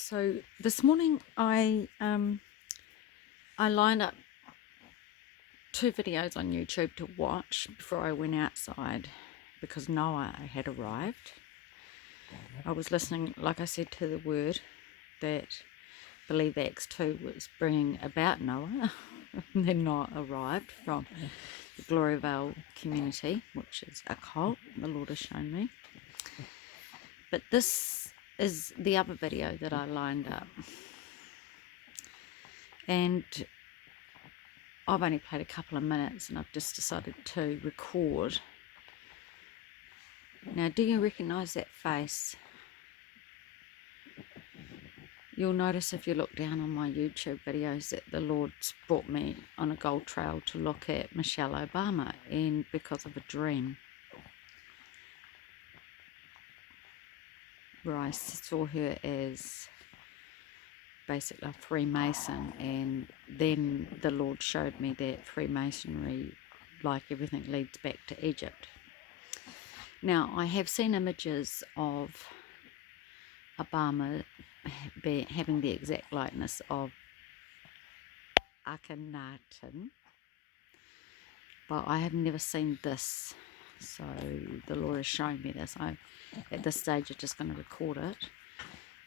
So this morning I lined up 2 videos on YouTube to watch before I went outside because Noah had arrived. I was listening, like I said, to the word that I believe Acts 2 was bringing about Noah. And then Noah arrived from the Gloryvale community, which is a cult, the Lord has shown me. But this is the other video that I lined up. And I've only played a couple of minutes and I've just decided to record. Now, do you recognise that face? You'll notice if you look down on my YouTube videos that the Lord's brought me on a gold trail to look at Michelle Obama, and because of a dream where I saw her as basically a Freemason, and then the Lord showed me that Freemasonry, like everything, leads back to Egypt. Now, I have seen images of Obama having the exact likeness of Akhenaten, but I have never seen this, so the Lord has shown me this. At this stage I'm just going to record it.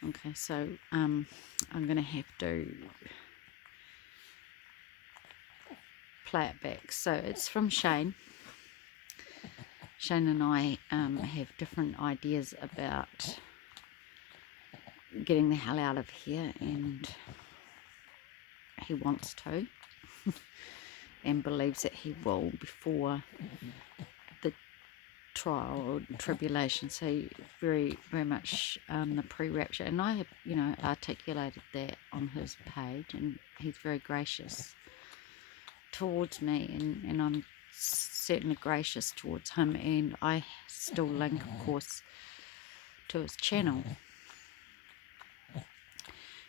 Okay, so I'm going to have to play it back. So it's from Shane. Shane and I have different ideas about getting the hell out of here, and he wants to and believes that he will before the trial or tribulation. So very much the pre-rapture, and I have articulated that on his page, and he's very gracious towards me, and I'm certainly gracious towards him, and I still link, of course, to his channel.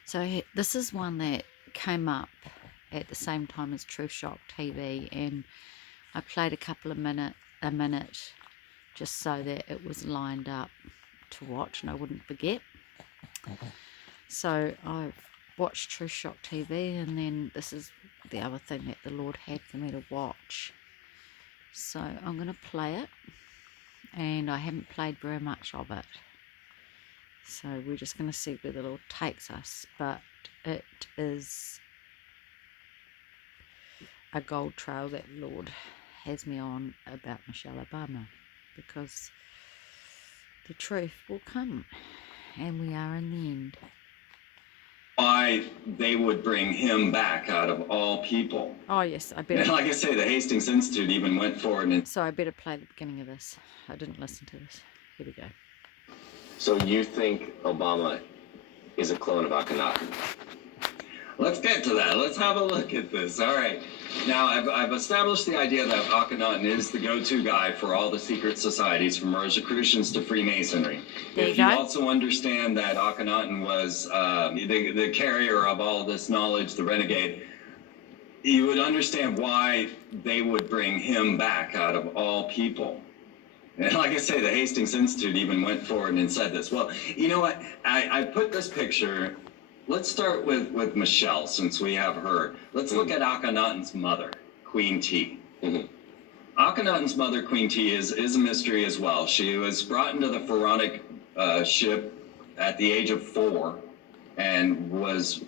So this is one that came up at the same time as Truth Shock TV, and I played a minute just so that it was lined up to watch and I wouldn't forget. So I've watched Truth Shock TV, and then this is the other thing that the Lord had for me to watch. So I'm going to play it, and I haven't played very much of it. So we're just going to see where the Lord takes us. But it is a gold trail that the Lord has me on about Michelle Obama, because the truth will come, and we are in the end. Why they would bring him back out of all people. Oh yes, I better. And like I say, the Hastings Institute even went forward and... So I better play the beginning of this. I didn't listen to this. Here we go. So you think Obama is a clone of Akhenaten? Let's get to that. Let's have a look at this. All right. Now, I've established the idea that Akhenaten is the go-to guy for all the secret societies, from Rosicrucians to Freemasonry. If you also understand that Akhenaten was the carrier of all this knowledge, the renegade, you would understand why they would bring him back out of all people. And like I say, the Hastings Institute even went forward and said this. Well, you know what? I put this picture. Let's start with Michelle, since we have her. Let's look at Akhenaten's mother, Queen T. Akhenaten's mother, Queen T, is a mystery as well. She was brought into the pharaonic ship at the age of 4 and was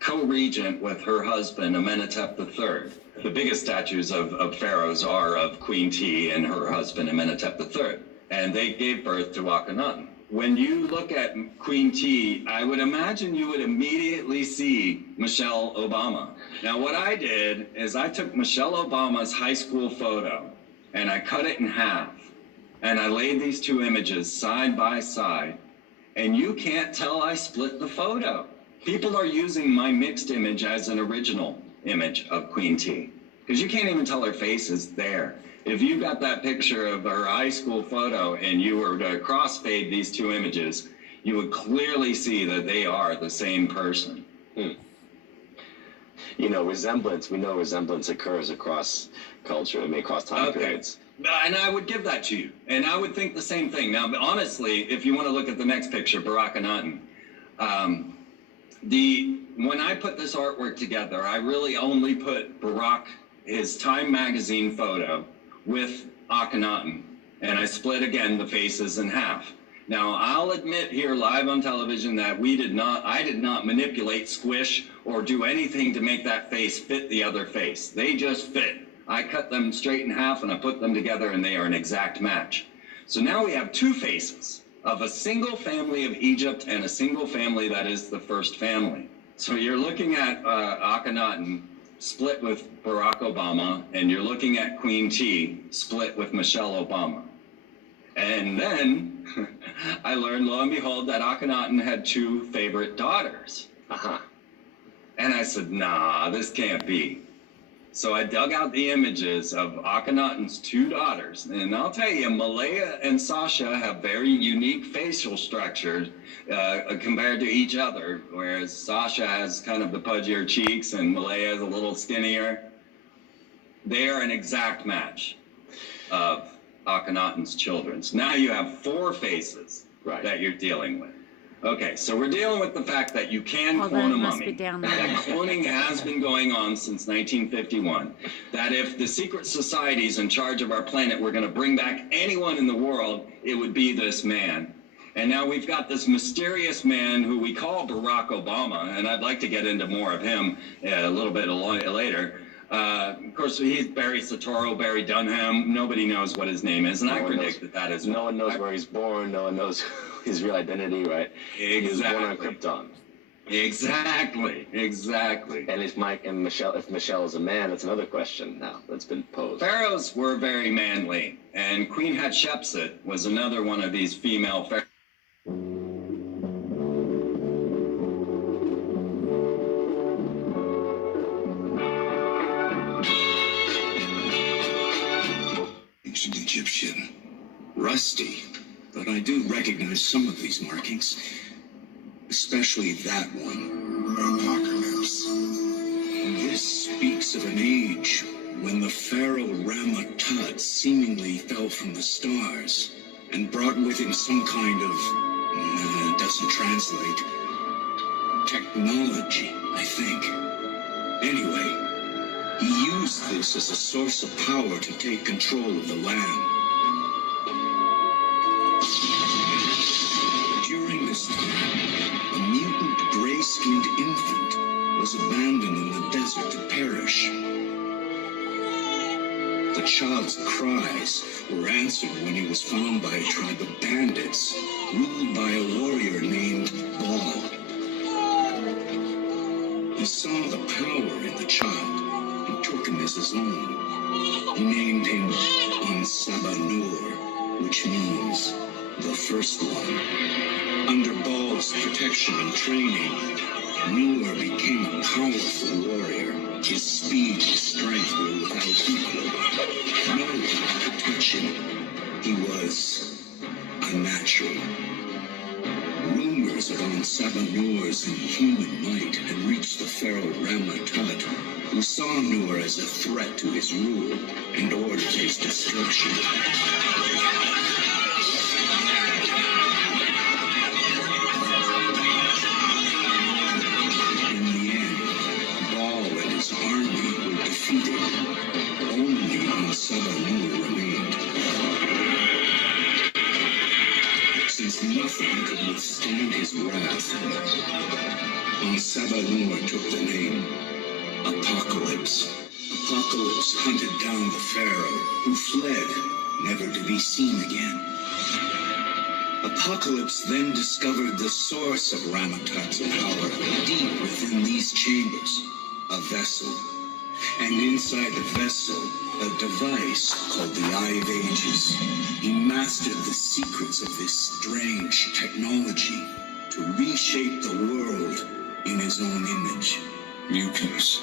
co-regent with her husband, Amenhotep III. The biggest statues of pharaohs are of Queen T and her husband, Amenhotep III. And they gave birth to Akhenaten. When you look at Queen T, I would imagine you would immediately see Michelle Obama. Now, what I did is I took Michelle Obama's high school photo and I cut it in half. And I laid these two images side by side. And you can't tell I split the photo. People are using my mixed image as an original image of Queen T, because you can't even tell her face is there. If you got that picture of her high school photo and you were to crossfade these two images, you would clearly see that they are the same person. You know, we know resemblance occurs across culture, across time periods. And I would give that to you. And I would think the same thing. Now, honestly, if you want to look at the next picture, Barack Akhenaten, When I put this artwork together, I really only put Barack, his Time magazine photo, with Akhenaten, and I split again the faces in half. Now, I'll admit here live on television that I did not manipulate, squish, or do anything to make that face fit the other face. They just fit. I cut them straight in half and I put them together and they are an exact match. So now we have two faces of a single family of Egypt and a single family that is the first family. So you're looking at Akhenaten split with Barack Obama, and you're looking at Queen T split with Michelle Obama. And then I learned, lo and behold, that Akhenaten had two favorite daughters. And I said, nah, this can't be. So I dug out the images of Akhenaten's two daughters. And I'll tell you, Malaya and Sasha have very unique facial structures compared to each other, whereas Sasha has kind of the pudgier cheeks and Malaya is a little skinnier. They are an exact match of Akhenaten's children. So now you have four faces that you're dealing with. Okay, so we're dealing with the fact that you can clone a mummy. That cloning has been going on since 1951. That if the secret societies in charge of our planet were going to bring back anyone in the world, it would be this man. And now we've got this mysterious man who we call Barack Obama, and I'd like to get into more of him a little bit later. Of course, he's Barry Soetoro, Barry Dunham. Nobody knows what his name is, and I predict that is... No one knows where he's born. No one knows his real identity, right? Exactly. He was born on Krypton. Exactly. And if Michelle is a man, that's another question now that's been posed. Pharaohs were very manly, and Queen Hatshepsut was another one of these female pharaohs. Ancient Egyptian. Rusty, but I do recognize some of these markings. Especially that one. Apocalypse. This speaks of an age when the pharaoh Rama-Tut seemingly fell from the stars and brought with him some kind of, it doesn't translate, technology, I think. Anyway, he used this as a source of power to take control of the land. During this time, a mutant gray-skinned infant was abandoned in the desert to perish. The child's cries were answered when he was found by a tribe of bandits, ruled by a warrior named Baal. He saw the power in the child and took him as his own. He named him Ansabanur, which means the first one. Under Baal's protection and training, Nur became a powerful warrior. His speed and strength were without equal. No one could touch him. He was unnatural. Rumors of Ansabanur's inhuman might had reached the pharaoh Rama-Tut, who saw Nur as a threat to his rule and ordered his destruction. Army were defeated. Only Ansabanur remained. Since nothing could withstand his wrath, Ansabanur took the name Apocalypse. Apocalypse hunted down the pharaoh, who fled, never to be seen again. Apocalypse then discovered the source of Rama-Tut's power deep within these chambers. A vessel, and inside the vessel, a device called the Eye of Ages. He mastered the secrets of this strange technology to reshape the world in his own image. Mutants.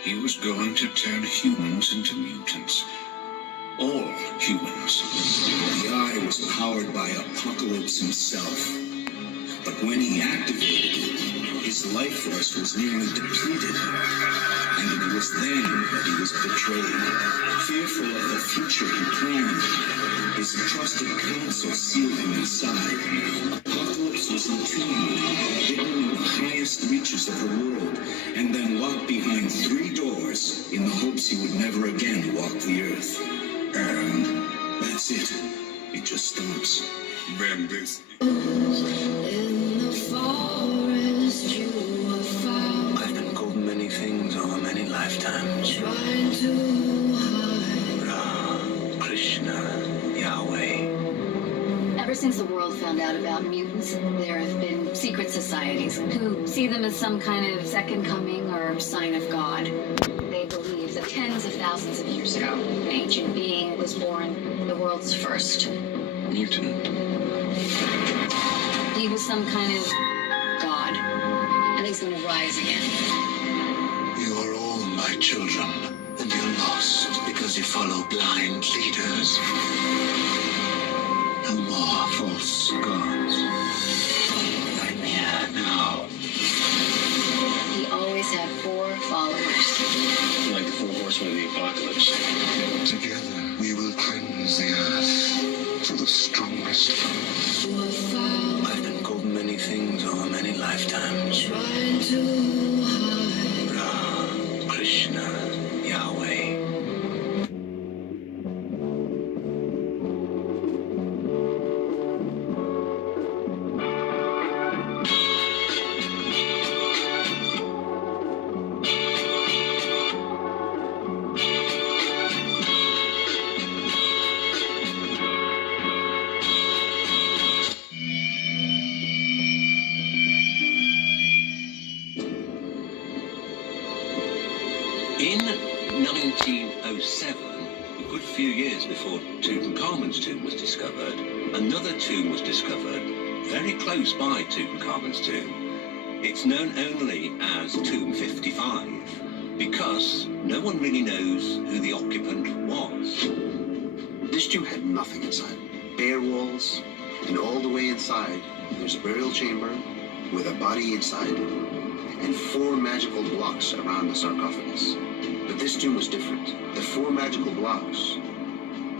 He was going to turn humans into mutants. All humans. The Eye was powered by Apocalypse himself. But when he activated it, his life force was nearly depleted, and it was then that he was betrayed. Fearful of the future he planned, his trusted counsel sealed him inside. Apocalypse corpse was entombed, hidden in the highest reaches of the world, and then locked behind 3 doors in the hopes he would never again walk the earth. And that's it. It just stops. Then this. In the forest you were found, I've been called many things over many lifetimes. trying to hide. Ram, Krishna, Yahweh. Ever since the world found out about mutants, there have been secret societies who see them as some kind of second coming or sign of God. They believe that tens of thousands of years ago, an ancient being was born, the world's first. Mutant. He was some kind of God, and he's going to rise again. You are all my children, and you're lost because you follow blind leaders. No more false gods. I'm here now. He always had 4 followers. Like the 4 horsemen of the apocalypse. Together, we will cleanse the earth to the strongest. You were found, I've been called many things over many lifetimes. trying to hide. Ram, Krishna, Yahweh. In 1907, a good few years before Tutankhamun's tomb was discovered, another tomb was discovered very close by Tutankhamun's tomb. It's known only as Tomb 55 because no one really knows who the occupant was. This tomb had nothing inside. Bare walls, and all the way inside, there's a burial chamber with a body inside, and 4 magical blocks around the sarcophagus. But this tomb was different. The 4 magical blocks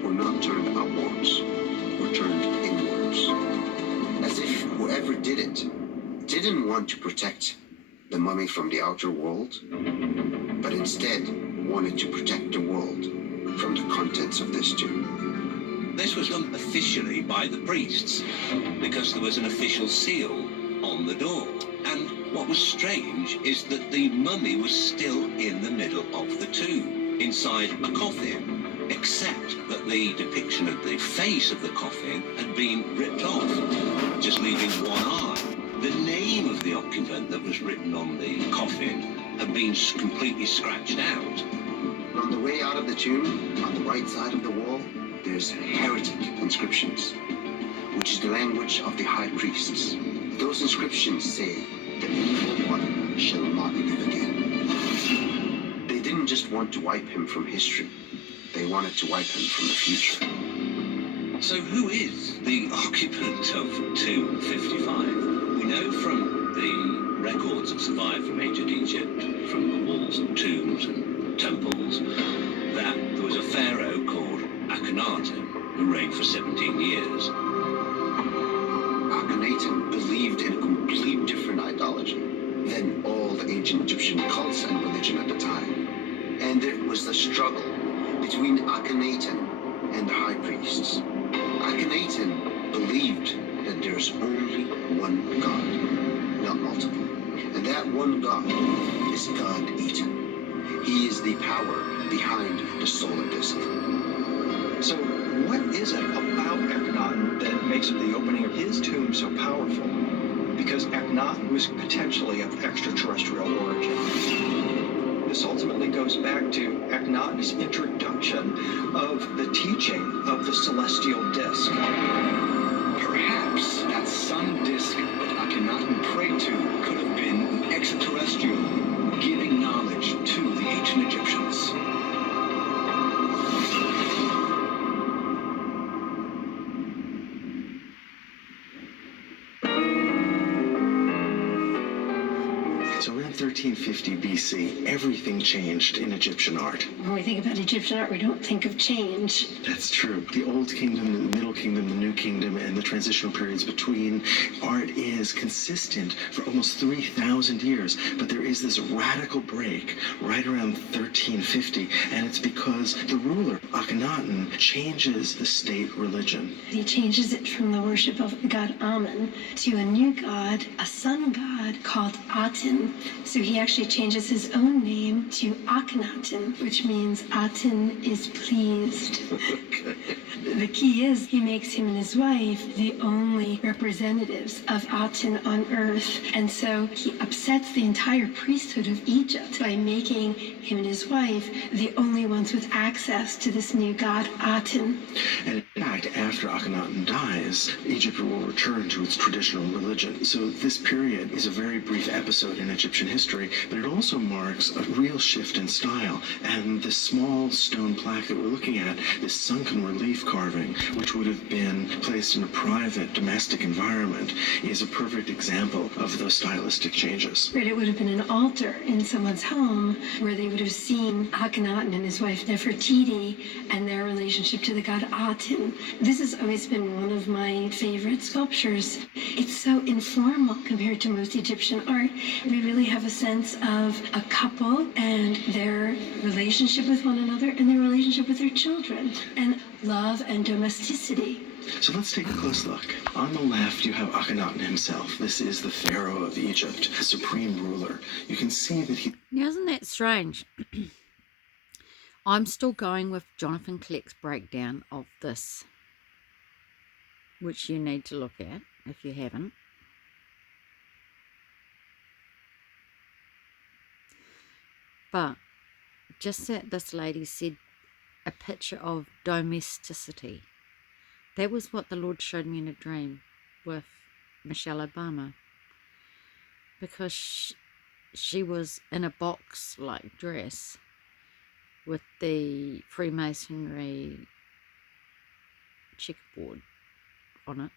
were not turned outwards, were turned inwards. As if whoever did it didn't want to protect the mummy from the outer world, but instead wanted to protect the world from the contents of this tomb. This was done officially by the priests because there was an official seal on the door. And what was strange is that the mummy was still in the middle of the tomb, inside a coffin, except that the depiction of the face of the coffin had been ripped off, just leaving one eye. The name of the occupant that was written on the coffin had been completely scratched out. On the way out of the tomb, on the right side of the wall, there's heretic inscriptions, which is the language of the high priests. Those inscriptions say, "The evil one shall not live again." They didn't just want to wipe him from history. They wanted to wipe him from the future. So who is the occupant of Tomb 55? We know from the records that survive from ancient Egypt, from the walls of tombs and temples, that there was a pharaoh called Akhenaten who reigned for 17 years. Akhenaten believed in a complete different ideology than all the ancient Egyptian cults and religion at the time. And it was the struggle between Akhenaten and the high priests. Akhenaten believed that there's only one God, not multiple. And that one God is God Eaton. He is the power behind the solar disk. So what is it about Akhenaten that makes the opening of his tomb so powerful? Because Akhenaten was potentially of extraterrestrial origin. This ultimately goes back to Akhenaten's introduction of the teaching of the celestial disk. Perhaps that sun disk that Akhenaten prayed to could have been an extraterrestrial giving knowledge to the ancient Egyptians. So around 1350 BC, everything changed in Egyptian art. When we think about Egyptian art, we don't think of change. That's true. The Old Kingdom, the Middle Kingdom, the New Kingdom, and the transitional periods between, art is consistent for almost 3,000 years. But there is this radical break right around 1350, and it's because the ruler, Akhenaten, changes the state religion. He changes it from the worship of the god Amun to a new god, a sun god called Aten. So he actually changes his own name to Akhenaten, which means Aten is pleased. The key is he makes him and his wife the only representatives of Aten on earth. And so he upsets the entire priesthood of Egypt by making him and his wife the only ones with access to this new god Aten. And in fact, after Akhenaten dies, Egypt will return to its traditional religion. So this period is a very brief episode in Egyptian history, but it also marks a real shift in style. And this small stone plaque that we're looking at, this sunken relief carving, which would have been placed in a private, domestic environment, is a perfect example of those stylistic changes. Right, it would have been an altar in someone's home where they would have seen Akhenaten and his wife Nefertiti and their relationship to the god Aten. This has always been one of my favorite sculptures. It's so informal compared to most Egyptian art. We really have a sense of a couple and their relationship with one another and their relationship with their children, and love and domesticity. So let's take a close look. On the left, you have Akhenaten himself. This is the pharaoh of Egypt, the supreme ruler. You can see that he... Now, isn't that strange? I'm still going with Jonathan Kleck's breakdown of this, which you need to look at if you haven't. But just that this lady said a picture of domesticity. That was what the Lord showed me in a dream with Michelle Obama. Because she was in a box-like dress with the Freemasonry checkerboard on it.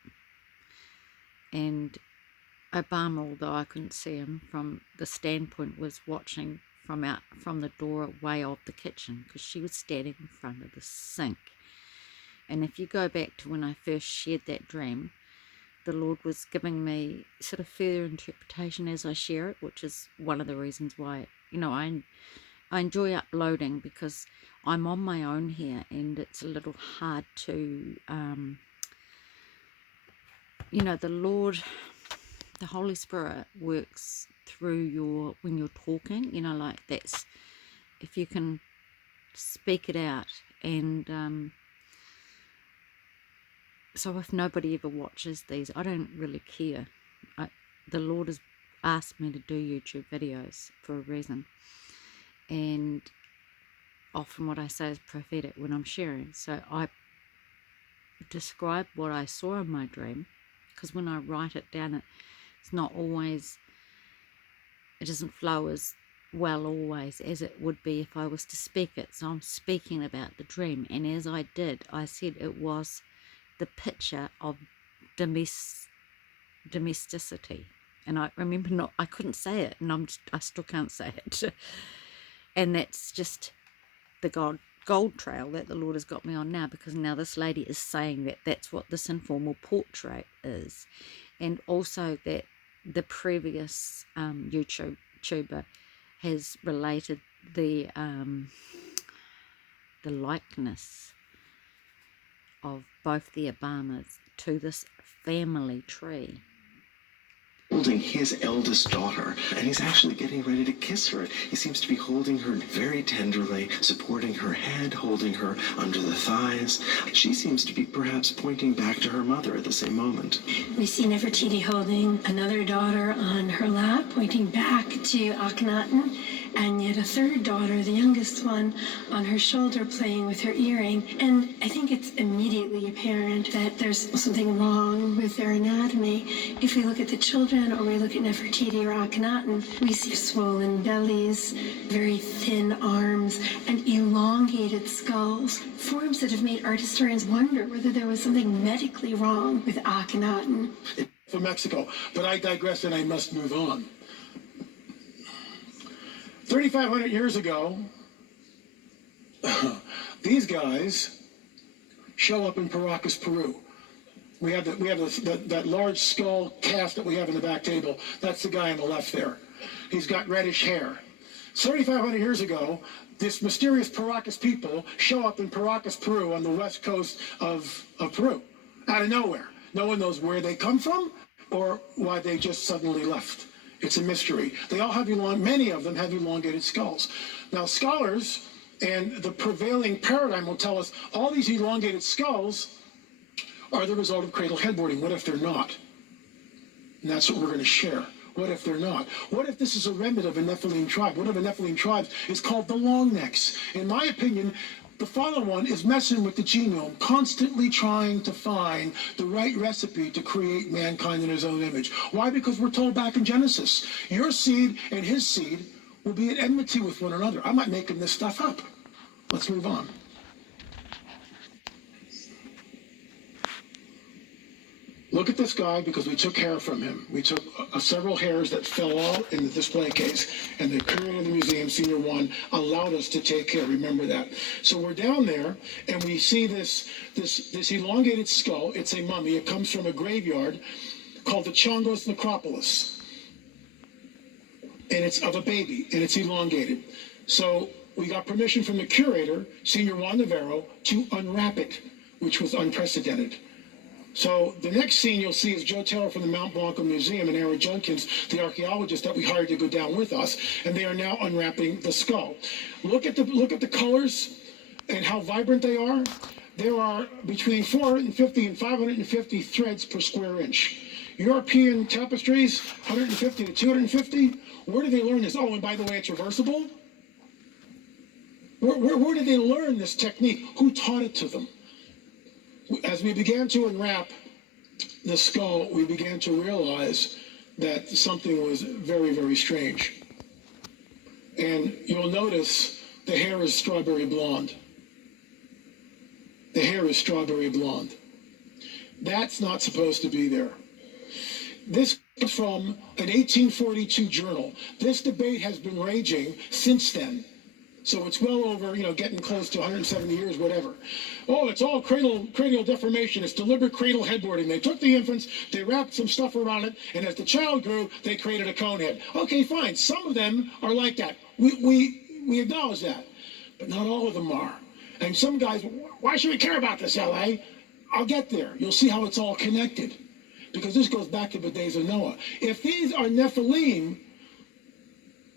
And Obama, although I couldn't see him from the standpoint, was watching from the doorway of the kitchen, because she was standing in front of the sink. And if you go back to when I first shared that dream, the Lord was giving me sort of further interpretation as I share it, which is one of the reasons why, you know, I enjoy uploading, because I'm on my own here and it's a little hard to, you know, the Lord, the Holy Spirit works through when you're talking, you know, like that's, if you can speak it out. And so if nobody ever watches these, I don't really care. The Lord has asked me to do YouTube videos for a reason, and often what I say is prophetic when I'm sharing. So I describe what I saw in my dream, because when I write it down, it's not always, it doesn't flow as well always as it would be if I was to speak it. So I'm speaking about the dream, and as I did, I said it was the picture of domesticity. And I remember I couldn't say it, and I still can't say it. And that's just the gold trail that the Lord has got me on now, because now this lady is saying that that's what this informal portrait is. And also that the previous YouTuber has related the likeness of both the Obamas to this family tree. Holding his eldest daughter, and he's actually getting ready to kiss her. He seems to be holding her very tenderly, supporting her head, holding her under the thighs. She seems to be perhaps pointing back to her mother at the same moment. We see Nefertiti holding another daughter on her lap, pointing back to Akhenaten, and yet a third daughter, the youngest one, on her shoulder playing with her earring. And I think it's immediately apparent that there's something wrong with their anatomy. If we look at the children, or we look at Nefertiti or Akhenaten, we see swollen bellies, very thin arms, and elongated skulls, forms that have made art historians wonder whether there was something medically wrong with Akhenaten. For Mexico, but I digress and I must move on. 3,500 years ago, these guys show up in Paracas, Peru. We have that large skull cast that we have in the back table. That's the guy on the left there. He's got reddish hair. 3,500 years ago, this mysterious Paracas people show up in Paracas, Peru, on the west coast of Peru, out of nowhere. No one knows where they come from or why they just suddenly left. It's a mystery. They all have many of them have elongated skulls. Now, scholars and the prevailing paradigm will tell us all these elongated skulls are the result of cradle headboarding. What if they're not? And that's what we're going to share. What if they're not? What if this is a remnant of a Nephilim tribe? One of the Nephilim tribes is called the Longnecks. In my opinion, the fallen one is messing with the genome, constantly trying to find the right recipe to create mankind in his own image. Why? Because we're told back in Genesis, your seed and his seed will be at enmity with one another. I'm not making this stuff up. Let's move on. Look at this guy, because we took hair from him. We took several hairs that fell out in the display case, and the curator of the museum, Senior One, allowed us to take hair. Remember that. So we're down there, and we see this elongated skull. It's a mummy. It comes from a graveyard called the Chongos Necropolis, and it's of a baby, and it's elongated. So we got permission from the curator, Senior Juan Navarro, to unwrap it, which was unprecedented. So the next scene you'll see is Joe Taylor from the Mount Blanco Museum and Aaron Junkins, the archaeologist that we hired to go down with us, and they are now unwrapping the skull. Look at the colors and how vibrant they are. There are between 450 and 550 threads per square inch. European tapestries, 150 to 250. Where did they learn this? Oh, and by the way, it's reversible. Where did they learn this technique? Who taught it to them? As we began to unwrap the skull, we began to realize that something was very, very strange. And you'll notice the hair is strawberry blonde. The hair is strawberry blonde. That's not supposed to be there. This is from an 1842 journal. This debate has been raging since then. So it's well over, getting close to 170 years, whatever. Oh, it's all cranial deformation. It's deliberate cradle headboarding. They took the infants, they wrapped some stuff around it, and as the child grew, they created a cone head. Okay, fine. Some of them are like that. We acknowledge that, but not all of them are. And some guys, why should we care about this, LA? I'll get there. You'll see how it's all connected, because this goes back to the days of Noah. If these are Nephilim,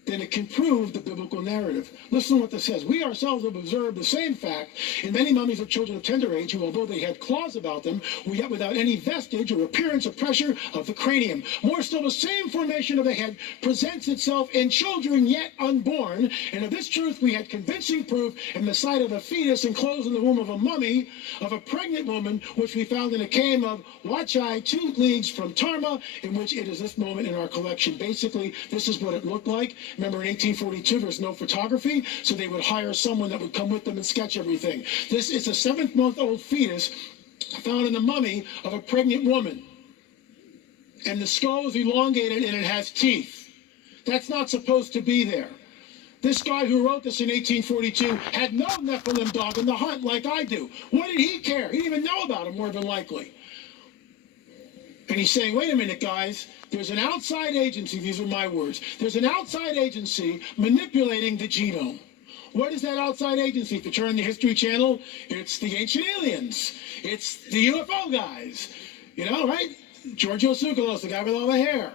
then it can prove the biblical narrative. Listen to what this says. We ourselves have observed the same fact in many mummies of children of tender age who, although they had claws about them, were yet without any vestige or appearance of pressure of the cranium. More still, the same formation of the head presents itself in children yet unborn. And of this truth we had convincing proof in the sight of a fetus enclosed in the womb of a mummy, of a pregnant woman, which we found in a cave of Wachai, 2 leagues from Tarma, in which it is this moment in our collection. Basically, this is what it looked like. Remember, in 1842, there's no photography, so they would hire someone that would come with them and sketch everything. This is a 7-month-old fetus found in the mummy of a pregnant woman. And the skull is elongated and it has teeth. That's not supposed to be there. This guy who wrote this in 1842 had no Nephilim dog in the hunt like I do. What did he care? He didn't even know about him, more than likely. And he's saying, wait a minute, guys, there's an outside agency, these are my words, there's an outside agency manipulating the genome. What is that outside agency? If you turn on the History Channel, it's the ancient aliens. It's the UFO guys. Right? Giorgio Tsoukalos, the guy with all the hair.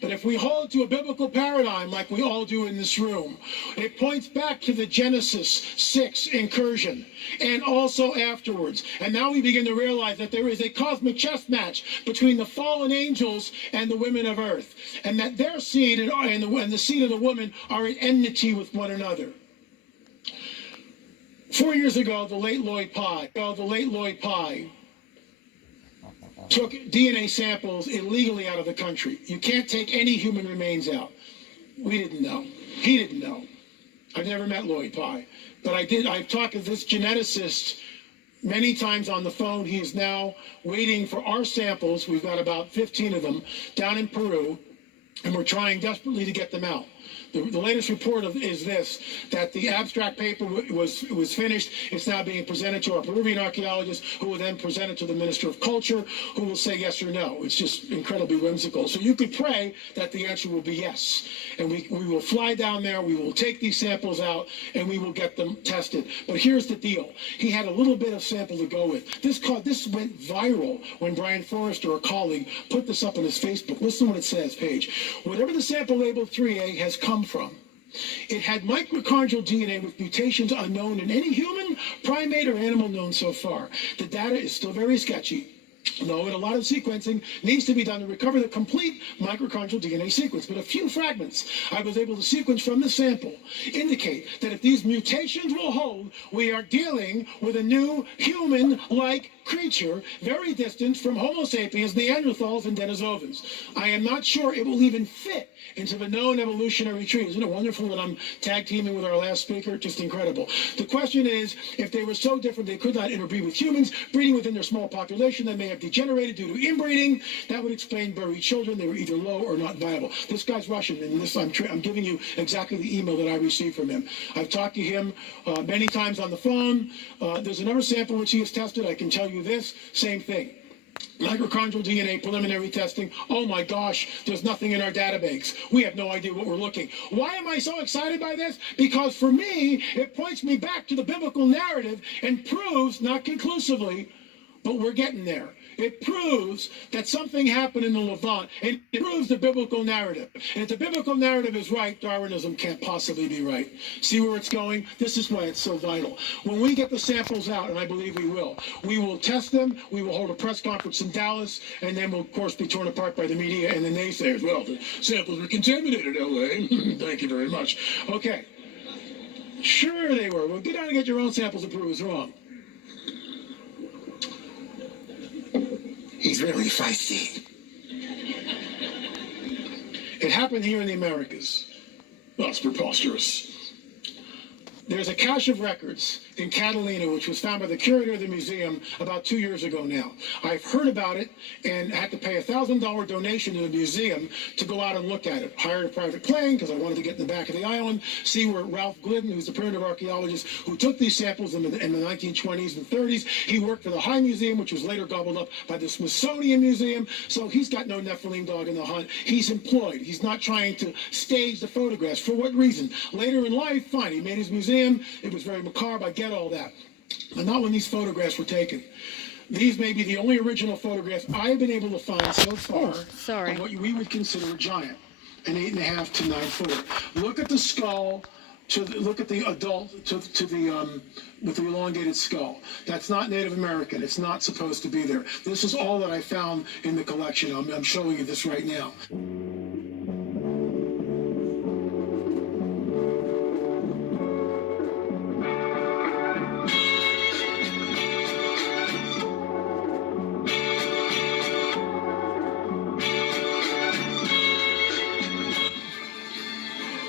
But if we hold to a biblical paradigm like we all do in this room, it points back to the Genesis 6 incursion and also afterwards. And now we begin to realize that there is a cosmic chess match between the fallen angels and the women of earth, and that their seed and the seed of the woman are at enmity with one another. 4 years ago, the late Lloyd Pye took DNA samples illegally out of the country. You can't take any human remains out. We didn't know. He didn't know. I've never met Lloyd Pye, but I've talked to this geneticist many times on the phone. He is now waiting for our samples. We've got about 15 of them down in Peru. and we're trying desperately to get them out. The latest report is this, that the abstract paper was finished. It's now being presented to our Peruvian archaeologists, who will then present it to the Minister of Culture, who will say yes or no. It's just incredibly whimsical. So you could pray that the answer will be yes. And we will fly down there, we will take these samples out, and we will get them tested. But here's the deal. He had a little bit of sample to go with. This went viral when Brian Forrester, a colleague, put this up on his Facebook. Listen to what it says, Paige. Whatever the sample labeled 3A has come from, it had mitochondrial DNA with mutations unknown in any human, primate, or animal known so far. The data is still very sketchy, though, and a lot of sequencing needs to be done to recover the complete mitochondrial DNA sequence. But a few fragments I was able to sequence from the sample indicate that if these mutations will hold, we are dealing with a new human-like creature, very distant from Homo sapiens, Neanderthals, and Denisovans. I am not sure it will even fit into the known evolutionary tree. Isn't it wonderful that I'm tag teaming with our last speaker? Just incredible. The question is, if they were so different they could not interbreed with humans, breeding within their small population, they may have degenerated due to inbreeding. That would explain buried children. They were either low or not viable. This guy's Russian, and this I'm giving you exactly the email that I received from him. I've talked to him many times on the phone. There's another sample which he has tested. I can tell you this, same thing. Mitochondrial DNA preliminary testing. Oh my gosh, there's nothing in our database. We have no idea what we're looking. Why am I so excited by this? Because for me, it points me back to the biblical narrative and proves, not conclusively, but we're getting there. It proves that something happened in the Levant, and it proves the biblical narrative. And if the biblical narrative is right, Darwinism can't possibly be right. See where it's going? This is why it's so vital. When we get the samples out, and I believe we will test them, we will hold a press conference in Dallas, and then we'll, of course, be torn apart by the media and the naysayers. Well, the samples were contaminated, LA. Thank you very much. Okay. Sure they were. Well, get out and get your own samples to prove it's wrong. He's really feisty. It happened here in the Americas. That's preposterous. There's a cache of records in Catalina, which was found by the curator of the museum about 2 years ago now. I've heard about it and had to pay a $1,000 donation to the museum to go out and look at it. Hired a private plane because I wanted to get in the back of the island, see where Ralph Glidden, who's the primitive archaeologist who took these samples in the 1920s and 30s. He worked for the High Museum, which was later gobbled up by the Smithsonian Museum. So he's got no Nephilim dog in the hunt. He's employed. He's not trying to stage the photographs. For what reason? Later in life, fine, he made his museum. It was very macabre. I get all that. But not when these photographs were taken. These may be the only original photographs I've been able to find so far of what we would consider a giant, an 8.5 to 9 footer. Look at the skull. Look at the adult with the elongated skull. That's not Native American. It's not supposed to be there. This is all that I found in the collection. I'm showing you this right now.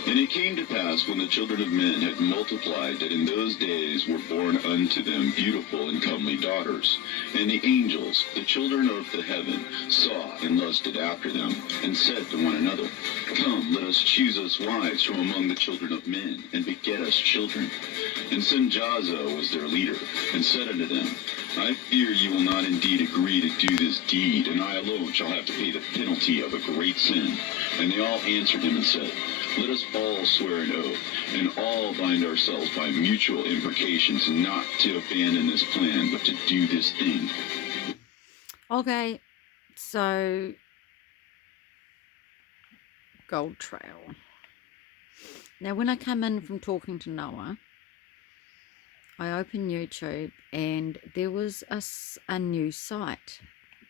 And it came to pass, when the children of men had multiplied, that in those days were born unto them beautiful and comely daughters. And the angels, the children of the heaven, saw and lusted after them, and said to one another, Come, let us choose us wives from among the children of men, and beget us children. And Senjaza was their leader, and said unto them, I fear you will not indeed agree to do this deed, and I alone shall have to pay the penalty of a great sin. And they all answered him and said, Let us all swear an oath, and all bind ourselves by mutual imprecations, not to abandon this plan, but to do this thing. Okay, so Gold Trail. Now, when I come in from talking to Noah, I opened YouTube and there was a new site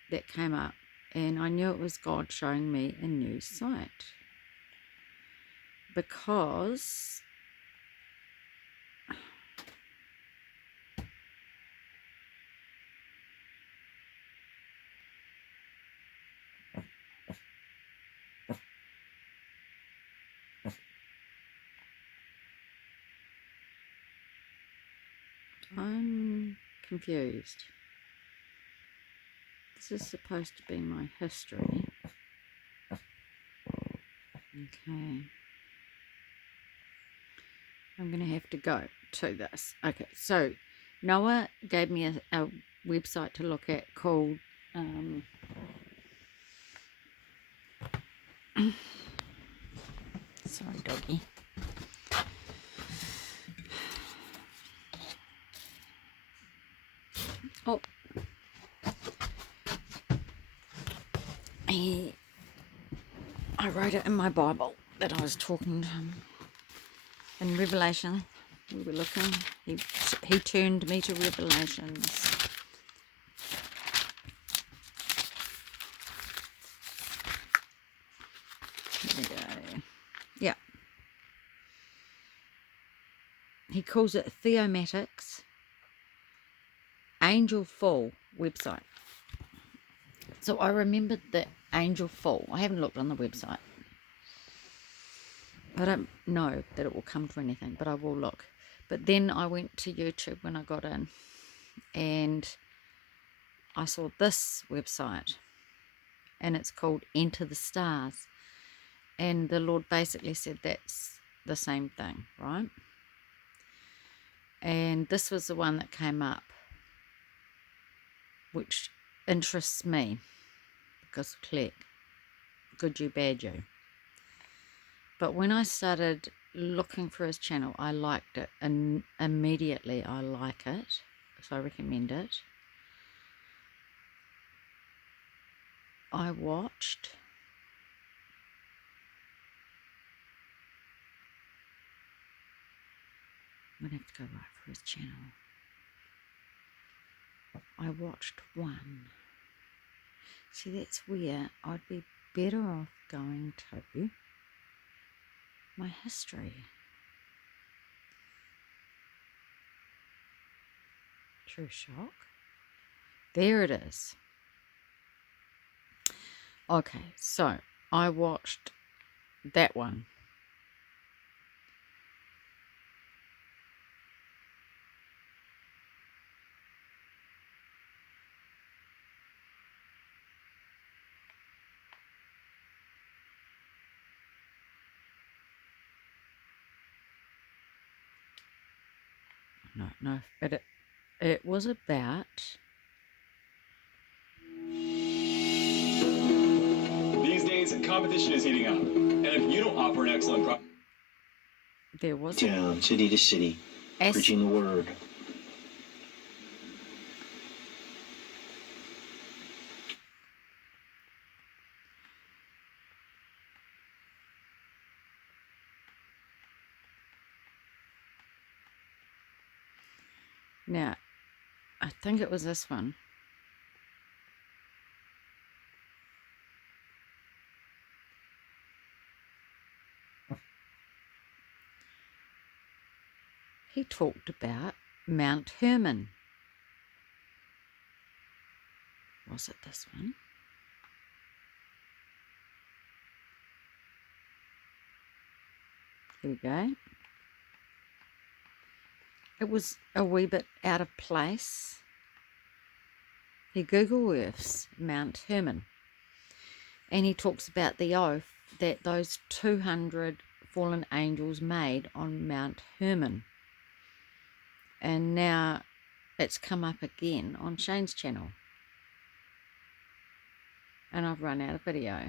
that came up, and I knew it was God showing me a new site. Because I'm confused. This is supposed to be my history. Okay. I'm going to have to go to this. Okay, so Noah gave me a website to look at called sorry, doggy. Oh, I wrote it in my Bible that I was talking to him. In Revelation, we were looking. He turned me to Revelations. Here we go. Yeah. He calls it Theomatics Angel Fall website. So I remembered the Angel Fall. I haven't looked on the website. I don't know that it will come to anything, but I will look. But then I went to YouTube when I got in, and I saw this website, and it's called Enterthestars. And the Lord basically said that's the same thing, right? And this was the one that came up, which interests me, because click, good you, bad you. But when I started looking for his channel, I liked it, and immediately I like it, so I recommend it. I watched I'm going to have to go right for his channel. I watched one. See, that's where I'd be better off going to my history. True shock. There it is. Okay, so I watched that one. No, but it was about... These days, competition is heating up. And if you don't offer an excellent product... There was... Down, city to city, preaching the word. Now, I think it was this one. He talked about Mount Hermon. Was it this one? Here we go. It was a wee bit out of place. He Google Earths Mount Hermon. And he talks about the oath that those 200 fallen angels made on Mount Hermon. And now it's come up again on Shane's channel. And I've run out of video.